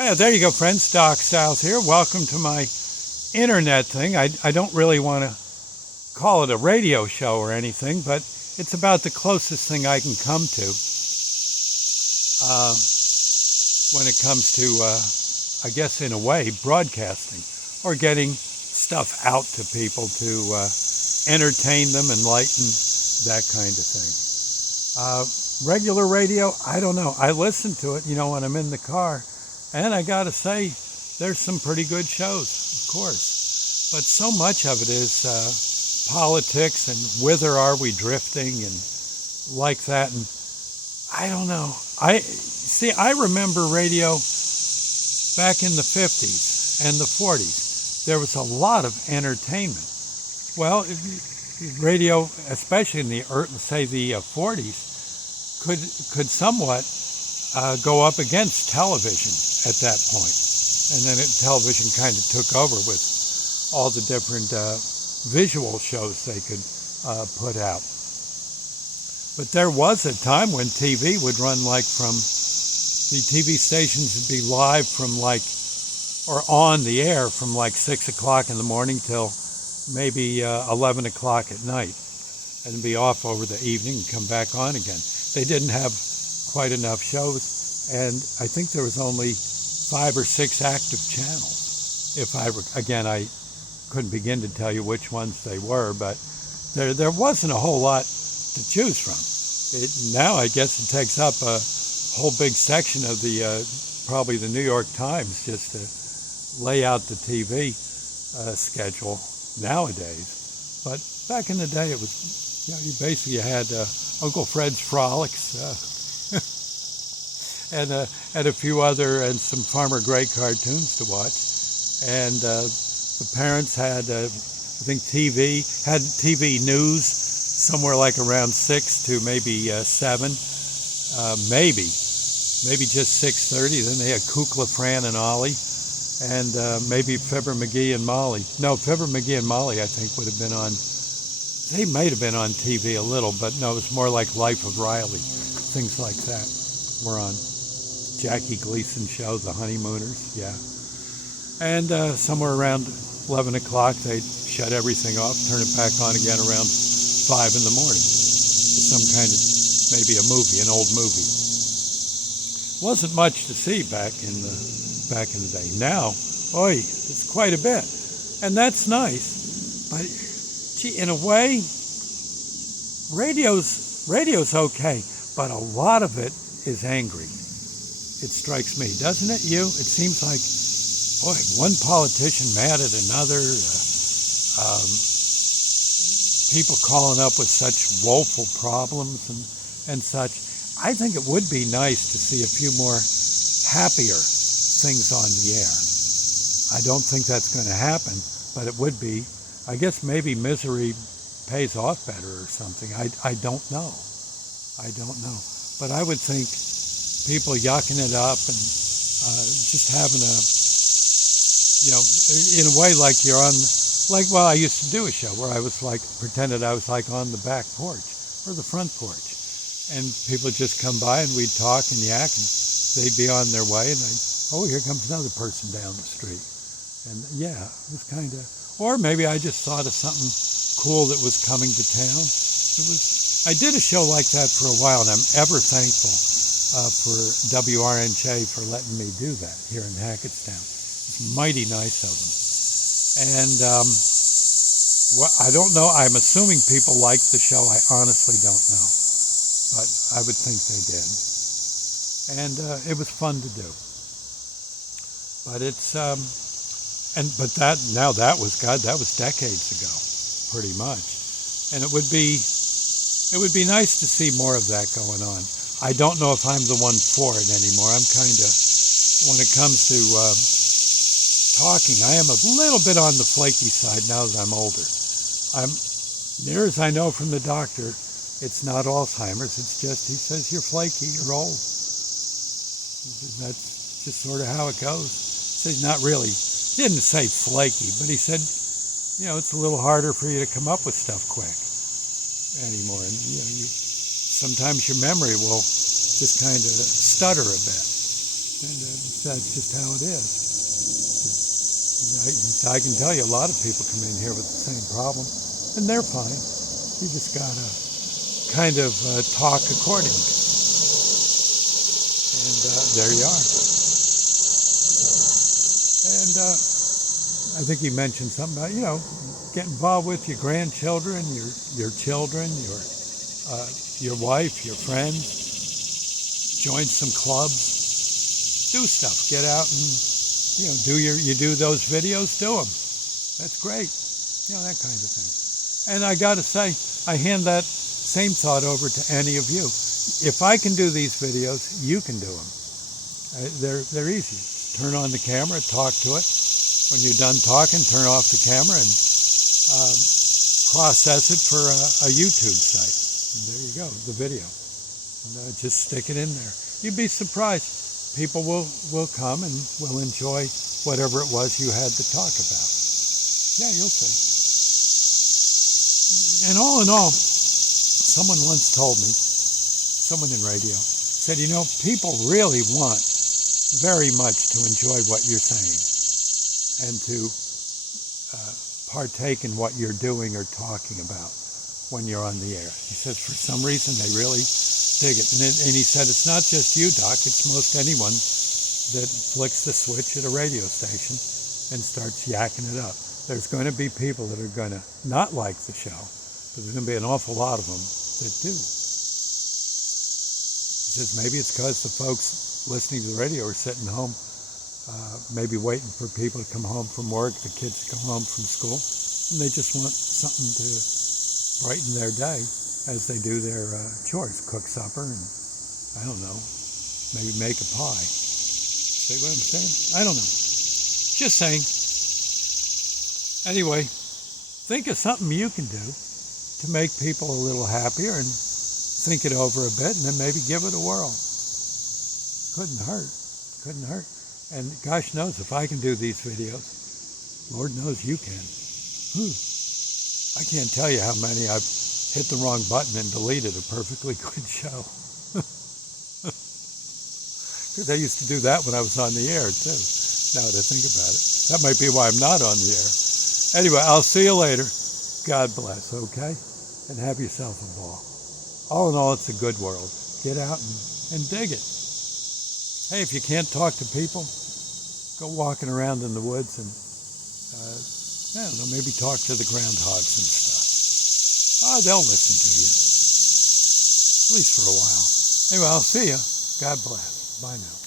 There you go, friends. Doc Styles here. Welcome to my internet thing. I don't really want to call it a radio show or anything, but it's about the closest thing I can come to uh, when it comes to, I guess, in a way, broadcasting or getting stuff out to people to entertain them, enlighten, that kind of thing. Regular radio, I don't know. I listen to it, when I'm in the car. And I got to say, there's some pretty good shows, of course. But so much of it is politics and whither are we drifting and like that. And I don't know. I remember radio back in the 50s and the 40s. There was a lot of entertainment. Well, radio, especially in the 40s, could somewhat go up against television at that point. And then television kind of took over with all the different visual shows they could put out. But there was a time when TV would run the TV stations would be live or on the air from 6 o'clock in the morning till maybe 11 o'clock at night, and be off over the evening and come back on again. They didn't have quite enough shows, and I think there was only 5 or 6 active channels. I couldn't begin to tell you which ones they were, but there wasn't a whole lot to choose from. Now I guess it takes up a whole big section of probably the New York Times just to lay out the TV schedule nowadays. But back in the day, it was, you basically had Uncle Fred's Frolics, and a few other, and some Farmer Gray cartoons to watch. And the parents had, had TV news somewhere around 6 to maybe 7, maybe just 6:30. Then they had Kukla, Fran, and Ollie, and maybe Fibber McGee and Molly. No, Fibber McGee and Molly, I think, would have been on. They might have been on TV a little, but no, it was more like Life of Riley, things like that were on. Jackie Gleason show, The Honeymooners, yeah. And somewhere around 11 o'clock, they'd shut everything off, turn it back on again around 5 in the morning. Some kind of, maybe a movie, an old movie. Wasn't much to see back in the day. Now, it's quite a bit. And that's nice. But, gee, in a way, radio's okay, but a lot of it is angry. It strikes me, doesn't it, you? It seems like, one politician mad at another, people calling up with such woeful problems and such. I think it would be nice to see a few more happier things on the air. I don't think that's going to happen, but it would be. I guess maybe misery pays off better or something. I don't know. But I would think people yucking it up and just having in a way like you're on, I used to do a show where I was pretended I was on the back porch or the front porch. And people would just come by and we'd talk and yak, and they'd be on their way, and here comes another person down the street. And yeah, it was kind of, or maybe I just thought of something cool that was coming to town. I did a show like that for a while, and I'm ever thankful for WRNJ for letting me do that here in Hackettstown. It's mighty nice of them. And I don't know, I'm assuming people liked the show. I honestly don't know. But I would think they did. And it was fun to do. But that was decades ago, pretty much. And it would be nice to see more of that going on. I don't know if I'm the one for it anymore. I'm kind of, when it comes to talking, I am a little bit on the flaky side now that I'm older. Near as I know from the doctor, it's not Alzheimer's. It's just, he says, you're flaky, you're old. That's just sort of how it goes. He says, not really. He didn't say flaky, but he said, it's a little harder for you to come up with stuff quick anymore. And, sometimes your memory will just kind of stutter a bit. And that's just how it is. I can tell you a lot of people come in here with the same problem, and they're fine. You just got to kind of talk accordingly. And there you are. And I think he mentioned something about, get involved with your grandchildren, your children, your wife, your friends. Join some clubs. Do stuff. Get out and, you do those videos, do them. That's great. That kind of thing. And I got to say, I hand that same thought over to any of you. If I can do these videos, you can do them. They're easy. Turn on the camera, talk to it. When you're done talking, turn off the camera and process it for a YouTube site. And there you go, the video. And just stick it in there. You'd be surprised. People will come and will enjoy whatever it was you had to talk about. Yeah, you'll see. And all in all, someone once told me, someone in radio, said, people really want very much to enjoy what you're saying and to partake in what you're doing or talking about when you're on the air. He says, for some reason, they really dig it. And he said, it's not just you, Doc, it's most anyone that flicks the switch at a radio station and starts yakking it up. There's going to be people that are going to not like the show, but there's going to be an awful lot of them that do. He says, maybe it's because the folks listening to the radio are sitting home, maybe waiting for people to come home from work, the kids to come home from school, and they just want something to brighten their day as they do their chores, cook supper, and I don't know, maybe make a pie. See what I'm saying? I don't know. Just saying. Anyway, think of something you can do to make people a little happier and think it over a bit and then maybe give it a whirl. Couldn't hurt. Couldn't hurt. And gosh knows if I can do these videos, Lord knows you can. I can't tell you how many I've hit the wrong button and deleted a perfectly good show. Because I used to do that when I was on the air too, now that I think about it. That might be why I'm not on the air. Anyway, I'll see you later. God bless, okay? And have yourself a ball. All in all, it's a good world. Get out and dig it. Hey, if you can't talk to people, go walking around in the woods and, I don't know, maybe talk to the groundhogs and stuff. They'll listen to you, at least for a while. Anyway, I'll see you. God bless. Bye now.